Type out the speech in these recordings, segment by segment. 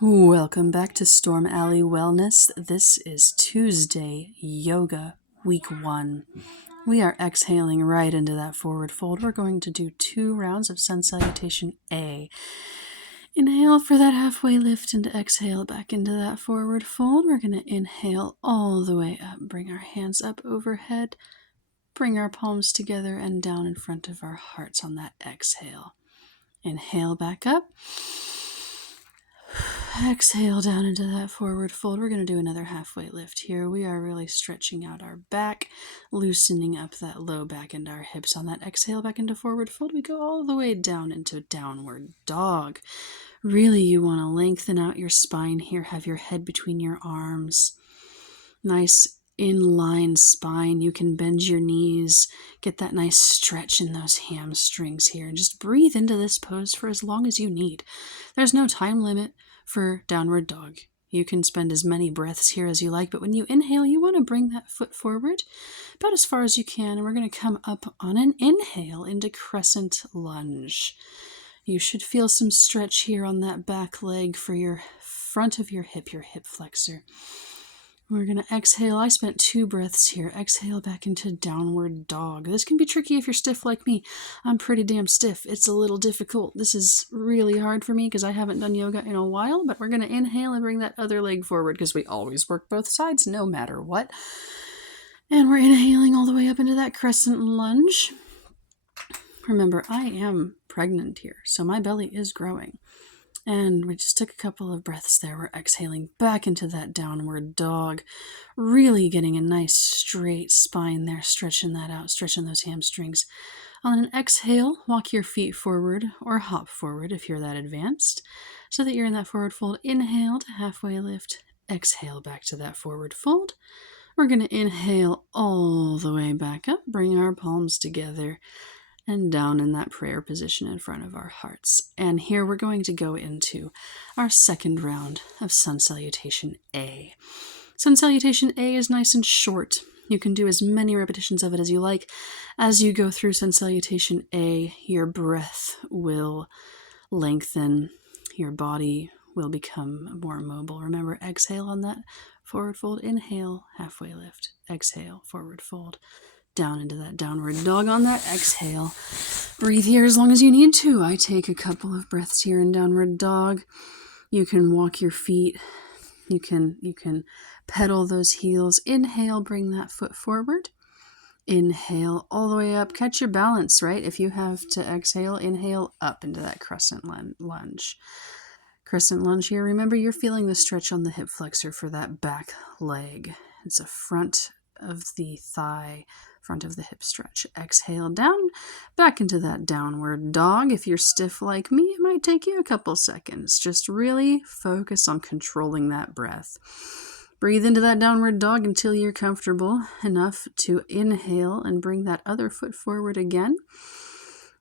Welcome back to Storm Alley Wellness. This is Tuesday Yoga Week 1. We are exhaling right into that forward fold. We're going to do 2 rounds of Sun Salutation A. Inhale for that halfway lift and exhale back into that forward fold. We're going to inhale all the way up. Bring our hands up overhead. Bring our palms together and down in front of our hearts on that exhale. Inhale back up. Exhale down into that forward fold. We're going to do another halfway lift here. We are really stretching out our back, loosening up that low back and our hips. On that exhale back into forward fold, we go all the way down into downward dog. Really, you want to lengthen out your spine here. Have your head between your arms. Nice inline spine. You can bend your knees. Get that nice stretch in those hamstrings here. And just breathe into this pose for as long as you need. There's no time limit for downward dog. You can spend as many breaths here as you like, but when you inhale, you want to bring that foot forward about as far as you can, and we're going to come up on an inhale into crescent lunge. You should feel some stretch here on that back leg for your front of your hip flexor. We're going to exhale. I spent 2 breaths here. Exhale back into downward dog. This can be tricky if you're stiff like me. I'm pretty damn stiff. It's a little difficult. This is really hard for me because I haven't done yoga in a while, but we're going to inhale and bring that other leg forward because we always work both sides no matter what. And we're inhaling all the way up into that crescent lunge. Remember, I am pregnant here, so my belly is growing. And we just took a couple of breaths there. We're exhaling back into that downward dog. Really getting a nice straight spine there. Stretching that out. Stretching those hamstrings. On an exhale, walk your feet forward or hop forward if you're that advanced. So that you're in that forward fold. Inhale to halfway lift. Exhale back to that forward fold. We're going to inhale all the way back up. Bring our palms together. And down in that prayer position in front of our hearts. And here we're going to go into our second round of Sun Salutation A. Sun Salutation A is nice and short. You can do as many repetitions of it as you like. As you go through Sun Salutation A, your breath will lengthen. Your body will become more mobile. Remember, exhale on that forward fold. Inhale, halfway lift. Exhale, forward fold. Down into that downward dog on that exhale. Breathe here as long as you need to. I take a couple of breaths here in downward dog. You can walk your feet. You can pedal those heels. Inhale, bring that foot forward. Inhale all the way up. Catch your balance, right? If you have to exhale, inhale up into that crescent lunge. Crescent lunge here. Remember, you're feeling the stretch on the hip flexor for that back leg. It's a front of the thigh, front of the hip stretch. Exhale down, back into that downward dog. If you're stiff like me, it might take you a couple seconds. Just really focus on controlling that breath. Breathe into that downward dog until you're comfortable enough to inhale and bring that other foot forward again.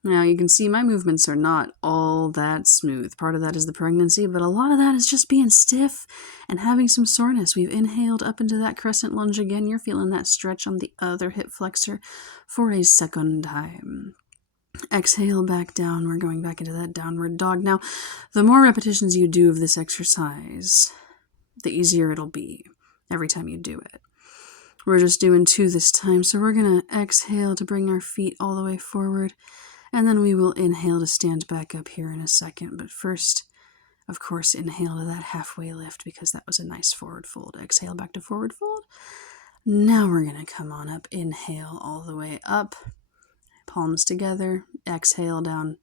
Now you can see my movements are not all that smooth. Part of that is the pregnancy, but a lot of that is just being stiff and having some soreness. We've inhaled up into that crescent lunge again. You're feeling that stretch on the other hip flexor for a second time. Exhale back down. We're going back into that downward dog. Now, the more repetitions you do of this exercise, the easier it'll be every time you do it. We're just doing 2 this time, so we're going to exhale to bring our feet all the way forward. And then we will inhale to stand back up here in a second. But first, of course, inhale to that halfway lift because that was a nice forward fold. Exhale back to forward fold. Now we're going to come on up. Inhale all the way up. Palms together. Exhale down.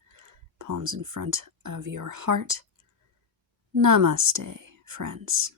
Palms in front of your heart. Namaste, friends.